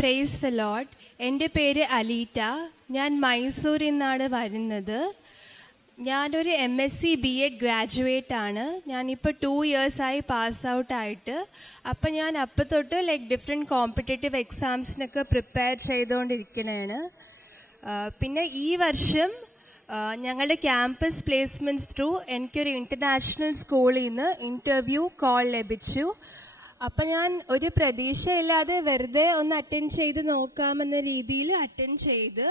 Praise the Lord. എൻ്റെ പേര് അലീറ്റ. ഞാൻ മൈസൂരിൽ നിന്നാണ് വരുന്നത്. ഞാനൊരു MSc B.Ed ഗ്രാജുവേറ്റ് ആണ്. ഞാനിപ്പോൾ 2 ഇയേഴ്സായി പാസ് ഔട്ട് ആയിട്ട്. അപ്പം ഞാൻ അപ്പം തൊട്ട് ഡിഫറെൻറ്റ് കോമ്പറ്റേറ്റീവ് എക്സാംസിനൊക്കെ പ്രിപ്പയർ ചെയ്തുകൊണ്ടിരിക്കുന്നതാണ്. പിന്നെ ഈ വർഷം ഞങ്ങളുടെ ക്യാമ്പസ് പ്ലേസ്മെൻറ്റ്സ് ത്രൂ എനിക്കൊരു ഇൻ്റർനാഷണൽ സ്കൂളിൽ നിന്ന് ഇൻ്റർവ്യൂ കോൾ ലഭിച്ചു. അപ്പം ഞാൻ ഒരു പ്രതീക്ഷയില്ലാതെ വെറുതെ ഒന്ന് അറ്റൻഡ് ചെയ്ത് നോക്കാമെന്ന രീതിയിൽ അറ്റൻഡ് ചെയ്ത്.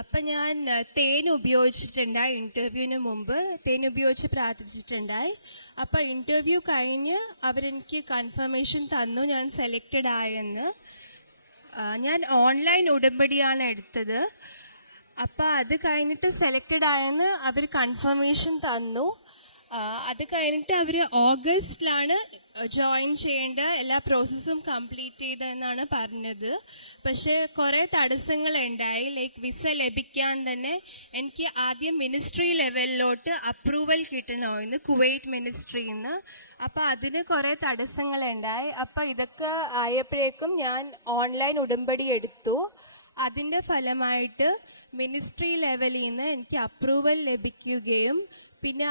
അപ്പം ഞാൻ തേൻ ഉപയോഗിച്ചിട്ടുണ്ടായി. ഇൻ്റർവ്യൂവിന് മുമ്പ് തേൻ ഉപയോഗിച്ച് പ്രാർത്ഥിച്ചിട്ടുണ്ടായി. അപ്പോൾ ഇൻ്റർവ്യൂ കഴിഞ്ഞ് അവരെനിക്ക് കൺഫർമേഷൻ തന്നു ഞാൻ സെലക്റ്റഡ് ആയെന്ന്. ഞാൻ ഓൺലൈൻ ഉടമ്പടിയാണ് എടുത്തത്. അപ്പോൾ അത് കഴിഞ്ഞിട്ട് സെലക്റ്റഡ് ആയെന്ന് അവർ കൺഫർമേഷൻ തന്നു. അത് കഴിഞ്ഞിട്ട് അവർ ഓഗസ്റ്റിലാണ് ജോയിൻ ചെയ്യേണ്ട എല്ലാ പ്രോസസ്സും കംപ്ലീറ്റ് ചെയ്തതെന്നാണ് പറഞ്ഞത്. പക്ഷേ കുറേ തടസ്സങ്ങളുണ്ടായി. വിസ ലഭിക്കാൻ തന്നെ എനിക്ക് ആദ്യം മിനിസ്ട്രി ലെവലിലോട്ട് അപ്രൂവൽ കിട്ടണമായിരുന്നു, കുവൈറ്റ് മിനിസ്ട്രിയിൽ നിന്ന്. അപ്പോൾ അതിന് കുറേ തടസ്സങ്ങളുണ്ടായി. അപ്പോൾ ഇതൊക്കെ ആയപ്പോഴേക്കും ഞാൻ ഓൺലൈൻ ഉടമ്പടി എടുത്തു. അതിൻ്റെ ഫലമായിട്ട് മിനിസ്ട്രി ലെവലിൽ നിന്ന് എനിക്ക് അപ്രൂവൽ ലഭിക്കുകയും പിന്നെ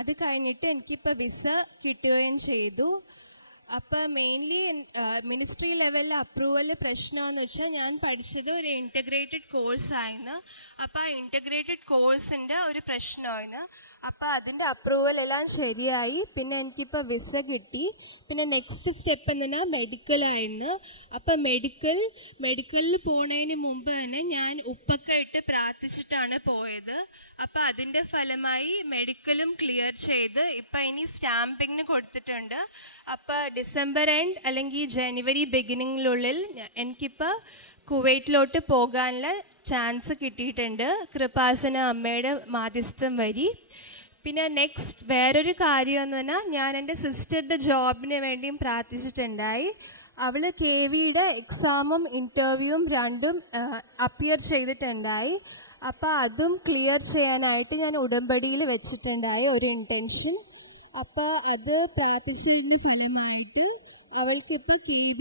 അത് കഴിഞ്ഞിട്ട് എനിക്കിപ്പോൾ വിസ കിട്ടുകയും ചെയ്തു. അപ്പോൾ മെയിൻലി മിനിസ്ട്രി ലെവലിൽ അപ്രൂവൽ പ്രശ്നമെന്ന് വെച്ചാൽ ഞാൻ പഠിച്ചത് ഒരു ഇൻറ്റഗ്രേറ്റഡ് കോഴ്സായിരുന്നു. അപ്പോൾ ആ ഇൻറ്റഗ്രേറ്റഡ് കോഴ്സിൻ്റെ ഒരു പ്രശ്നമായിരുന്നു. അപ്പോൾ അതിൻ്റെ അപ്രൂവൽ എല്ലാം ശരിയായി. പിന്നെ എനിക്കിപ്പോൾ വിസ കിട്ടി. പിന്നെ നെക്സ്റ്റ് സ്റ്റെപ്പ് എന്തിനാ മെഡിക്കലായിരുന്നു. അപ്പോൾ മെഡിക്കലിൽ പോണതിന് മുമ്പ് തന്നെ ഞാൻ ഉപ്പൊക്കെ ഇട്ട് പ്രാർത്ഥിച്ചിട്ടാണ് പോയത്. അപ്പോൾ അതിൻ്റെ ഫലമായി മെഡിക്കലും ക്ലിയർ ചെയ്ത് ഇപ്പം ഇനി സ്റ്റാമ്പിങ്ങിന് കൊടുത്തിട്ടുണ്ട്. അപ്പോൾ ഡിസംബർ എൻഡ് അല്ലെങ്കിൽ ജനുവരി ബിഗിനിങ്ങിനുള്ളിൽ എനിക്കിപ്പോൾ കുവൈറ്റിലോട്ട് പോകാനുള്ള ചാൻസ് കിട്ടിയിട്ടുണ്ട്, കൃപാസന അമ്മയുടെ മാധ്യസ്ഥം വഴി. പിന്നെ നെക്സ്റ്റ് വേറൊരു കാര്യം എന്ന് പറഞ്ഞാൽ ഞാൻ എൻ്റെ സിസ്റ്ററുടെ ജോബിന് വേണ്ടിയും പ്രാർത്ഥിച്ചിട്ടുണ്ടായി. അവൾ KVയുടെ എക്സാമും ഇൻ്റർവ്യൂവും രണ്ടും അപ്പിയർ ചെയ്തിട്ടുണ്ടായി. അപ്പോൾ അതും ക്ലിയർ ചെയ്യാനായിട്ട് ഞാൻ ഉടമ്പടിയിൽ വെച്ചിട്ടുണ്ടായി ഒരു ഇൻറ്റൻഷൻ. അപ്പോൾ അത് പ്രാർത്ഥിച്ചതിൻ്റെ ഫലമായിട്ട് അവൾക്കിപ്പോൾ KV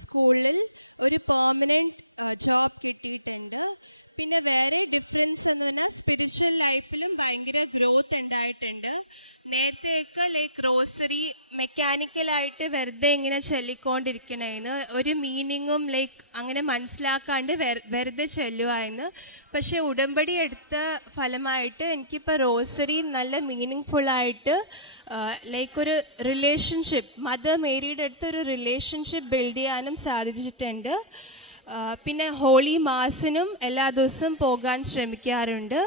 സ്കൂളിൽ ഒരു പെർമനൻറ്റ് ജോബ് കിട്ടിയിട്ടുണ്ട്. പിന്നെ വേറെ ഡിഫറൻസ് എന്ന് പറഞ്ഞാൽ സ്പിരിച്വൽ ലൈഫിലും ഭയങ്കര ഗ്രോത്ത് ഉണ്ടായിട്ടുണ്ട്. നേരത്തെയൊക്കെ ഗ്രോസറി മെക്കാനിക്കലായിട്ട് വെറുതെ ഇങ്ങനെ ചൊല്ലിക്കൊണ്ടിരിക്കണേന്ന്, ഒരു മീനിങ്ങും അങ്ങനെ മനസ്സിലാക്കാണ്ട് വെറുതെ ചെല്ലുമായിരുന്നു. പക്ഷേ ഉടമ്പടി എടുത്ത ഫലമായിട്ട് എനിക്കിപ്പോൾ റോസറി നല്ല മീനിങ് ഫുള്ളായിട്ട് ഒരു റിലേഷൻഷിപ്പ്, മദർ മേരിയുടെ അടുത്ത് ഒരു റിലേഷൻഷിപ്പ് ബിൽഡ് ചെയ്യാനും സാധിച്ചിട്ടുണ്ട്. പിന്നെ ഹോളി മാസിനും എല്ലാ ദിവസവും പോകാൻ ശ്രമിക്കാറുണ്ട്.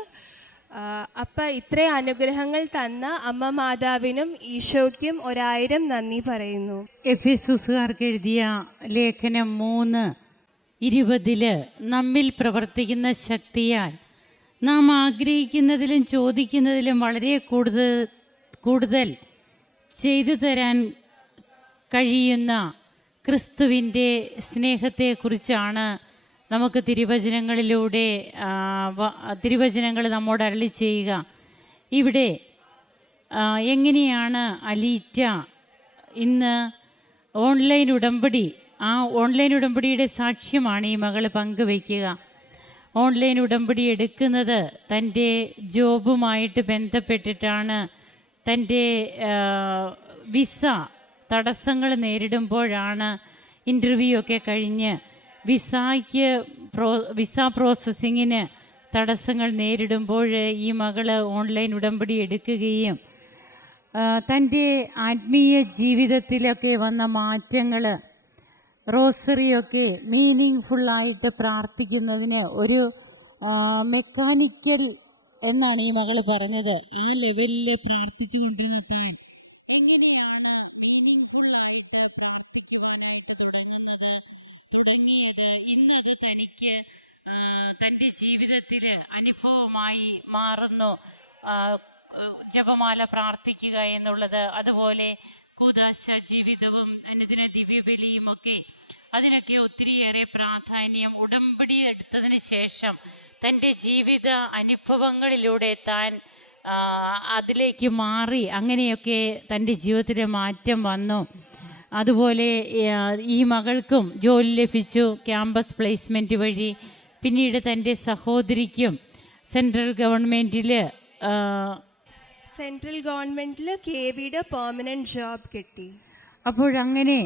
അപ്പം ഇത്രയും അനുഗ്രഹങ്ങൾ തന്ന അമ്മ മാതാവിനും ഈശോയ്ക്കും 1000 നന്ദി പറയുന്നു. എഫെസൂസുകാർക്ക് എഴുതിയ ലേഖനം 3:20 നമ്മിൽ പ്രവർത്തിക്കുന്ന ശക്തിയാൽ നാം ആഗ്രഹിക്കുന്നതിലും ചോദിക്കുന്നതിലും വളരെ കൂടുതൽ ചെയ്തു തരാൻ കഴിയുന്ന ക്രിസ്തുവിൻ്റെ സ്നേഹത്തെക്കുറിച്ചാണ് നമുക്ക് തിരുവചനങ്ങൾ നമ്മോട് അരുളി ചെയ്യുക. ഇവിടെ എങ്ങനെയാണ് അലീറ്റ ഇന്ന് ഓൺലൈൻ ഉടമ്പടിയുടെ സാക്ഷ്യമാണ് ഈ മകൾ പങ്കുവയ്ക്കുക. ഓൺലൈൻ ഉടമ്പടി എടുക്കുന്നത് തൻ്റെ ജോബുമായിട്ട് ബന്ധപ്പെട്ടിട്ടാണ്. തൻ്റെ വിസ തടസ്സങ്ങൾ നേരിടുമ്പോഴാണ് ഇൻ്റർവ്യൂ ഒക്കെ കഴിഞ്ഞ് വിസ പ്രോസസ്സിങ്ങിന് തടസ്സങ്ങൾ നേരിടുമ്പോൾ ഈ മകൾ ഓൺലൈൻ ഉടമ്പടി എടുക്കുകയും തൻ്റെ ആത്മീയ ജീവിതത്തിലൊക്കെ വന്ന മാറ്റങ്ങൾ, റോസറിയൊക്കെ മീനിങ് ഫുള്ളായിട്ട് പ്രാർത്ഥിക്കുന്നതിന് ഒരു മെക്കാനിക്കൽ എന്നാണ് ഈ മകൾ പറഞ്ഞത്. ആ ലെവലിൽ പ്രാർത്ഥിച്ചു കൊണ്ടിരുന്ന താൻ എങ്ങനെയാണ് മീനിങ് ഫുള്ളായിട്ട് പ്രാർത്ഥിക്കുവാനായിട്ട് തുടങ്ങിയത്? ഇന്നത് തനിക്ക് തൻ്റെ ജീവിതത്തിൽ അനുഭവമായി മാറുന്നു ജപമാല പ്രാർത്ഥിക്കുക എന്നുള്ളത്. അതുപോലെ കൂദാശ ജീവിതവും അനുദിന ദിവ്യബലിയും ഒക്കെ, അതിനൊക്കെ ഒത്തിരിയേറെ പ്രാധാന്യം ഉടമ്പടി എടുത്തതിന് ശേഷം തൻ്റെ ജീവിത അനുഭവങ്ങളിലൂടെ താൻ അതിലേക്ക് മാറി അങ്ങനെയൊക്കെ തൻ്റെ ജീവിതത്തിൽ മാറ്റം വന്നു. അതുപോലെ ഈ മകൾക്കും ജോലി ലഭിച്ചു ക്യാമ്പസ് പ്ലേസ്മെൻറ്റ് വഴി. പിന്നീട് തൻ്റെ സഹോദരിക്കും സെൻട്രൽ ഗവൺമെൻറ്റിൽ KBയുടെ പെർമനൻറ്റ് ജോബ് കിട്ടി. അപ്പോഴങ്ങനെ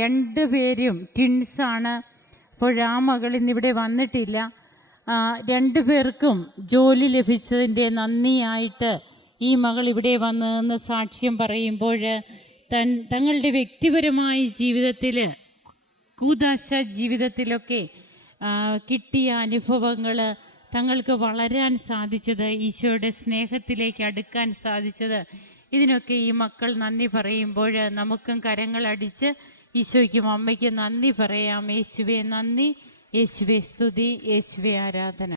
രണ്ടുപേരും ട്വിൻസാണ്. അപ്പോഴാ മകൾ ഇന്നിവിടെ വന്നിട്ടില്ല. രണ്ടുപേർക്കും ജോലി ലഭിച്ചതിൻ്റെ നന്ദിയായിട്ട് ഈ മകൾ ഇവിടെ വന്നതെന്ന് സാക്ഷ്യം പറയുമ്പോൾ തങ്ങളുടെ വ്യക്തിപരമായ ജീവിതത്തിൽ കൂദാശ ജീവിതത്തിലൊക്കെ കിട്ടിയ അനുഭവങ്ങൾ, തങ്ങൾക്ക് വളരാൻ സാധിച്ചത്, ഈശോയുടെ സ്നേഹത്തിലേക്ക് അടുക്കാൻ സാധിച്ചത്, ഇതിനൊക്കെ ഈ മക്കൾ നന്ദി പറയുമ്പോൾ നമുക്കും കരങ്ങളടിച്ച് ഈശോയ്ക്കും അമ്മയ്ക്കും നന്ദി പറയാം. യേശുവേ നന്ദി, യേശുവേ സ്തുതി, യേശുവേ ആരാധന.